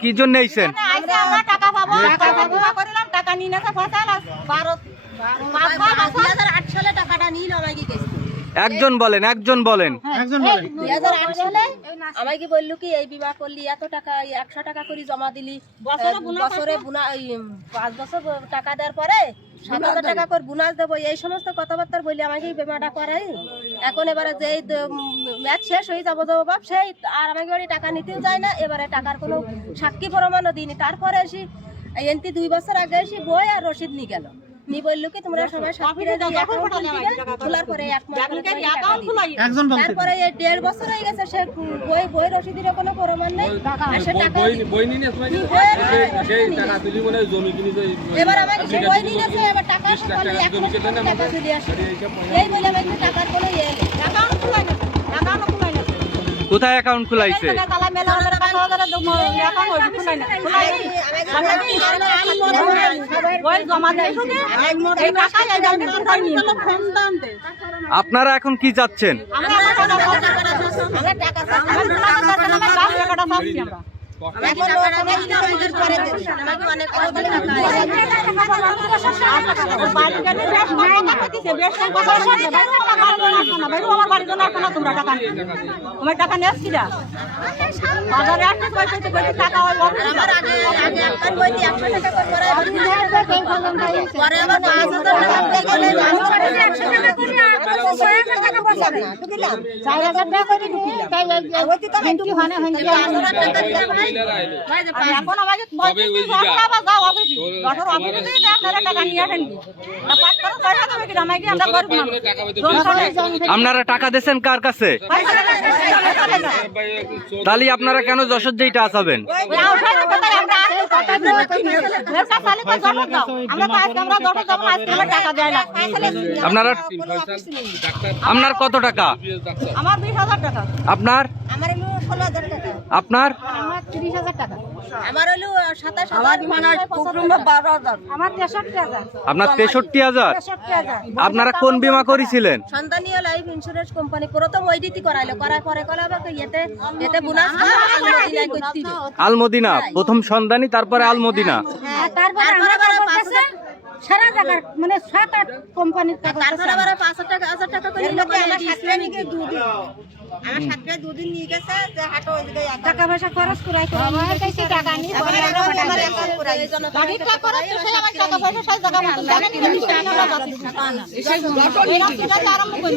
কি জন্য আইছেন? টাকা নিয়ে না ফসাল 2008 সালে টাকাটা নিল আমাকে একজন বলেন 2008 সালে আমাকে বললো কি এই বিবাহ করলি এত টাকা 100 টাকা করে জমা দিলি বছরে 5 বছর টাকা দেওয়ার পরে 7,000 টাকা করে বোনাস দেবো এই সমস্ত কথাবার্তা বলি আমাকে বিমাটা করাই। এখন এবারে যে ম্যাচ শেষ হয়ে যাবো বাপ সেই আর আমাকে বাড়ি টাকা নিতেও যায় না, এবারে টাকার কোনো সাক্ষী প্রমাণও দিইনি। তারপরে এসে এনতি 2 বছর আগে এসে বই আর রসিদ নিয়ে গেল, নি বললো কি তোমরা সবাই খোলার পরে 1 মাস তারপরে এই 1.5 বছর হয়ে গেছে সে বই রসিদের কোনো প্রমাণ নেই। এবার আমাকে সে বই নিয়ে গেছে, এবার টাকা টাকা চলে আসে এই বলে আমাকে টাকার কোনো ইয়ে নেই, কোথায় অ্যাকাউন্ট খোলাইছে? আপনারা এখন কি চাচ্ছেন? আপনারা টাকা দিয়েছেন কার কাছে? তাহলে আপনারা কেন যশোর যেটা আসাবেন? আপনারা আপনার কত টাকা? আমার 20,000 টাকা। আপনার? আমার 16,000 টাকা। আপনার? আমার 30,000 টাকা। আমার হলো 27,000। আমার 12,000। আমার 63,000। আপনার 63,000? আপনারা কোন বীমা করেছিলেন? সন্তানীয় লাইফ ইন্স্যুরেন্স কোম্পানি প্রথম ওইডিটি করাইলো, করার পরে কলাবাকে এতে বোনাস আলমদিনায় করতে দিল। আলমদিনা প্রথম সন্তানী, তারপরে আলমদিনা। হ্যাঁ, তারপরে সারা জায়গার মানে 7-8 কোম্পানির টাকা। তারপরে আবার 5,000 টাকা করে নিল। আমার সাতটানিকে দুদিন আমার সাতটায় দুদিন নিয়ে গেছে যে হাটো ওই জায়গায় টাকা পয়সা খরচ করাই তো আমার কাছে টাকা নেই, পরে আমরা অ্যাকাউন্ট করাই এই জন্য গাড়িটা খরচ তো সেই আমার টাকা পয়সা সব জায়গা মতো জানেন না, এই রাস্তাটা আরম্ভ করি।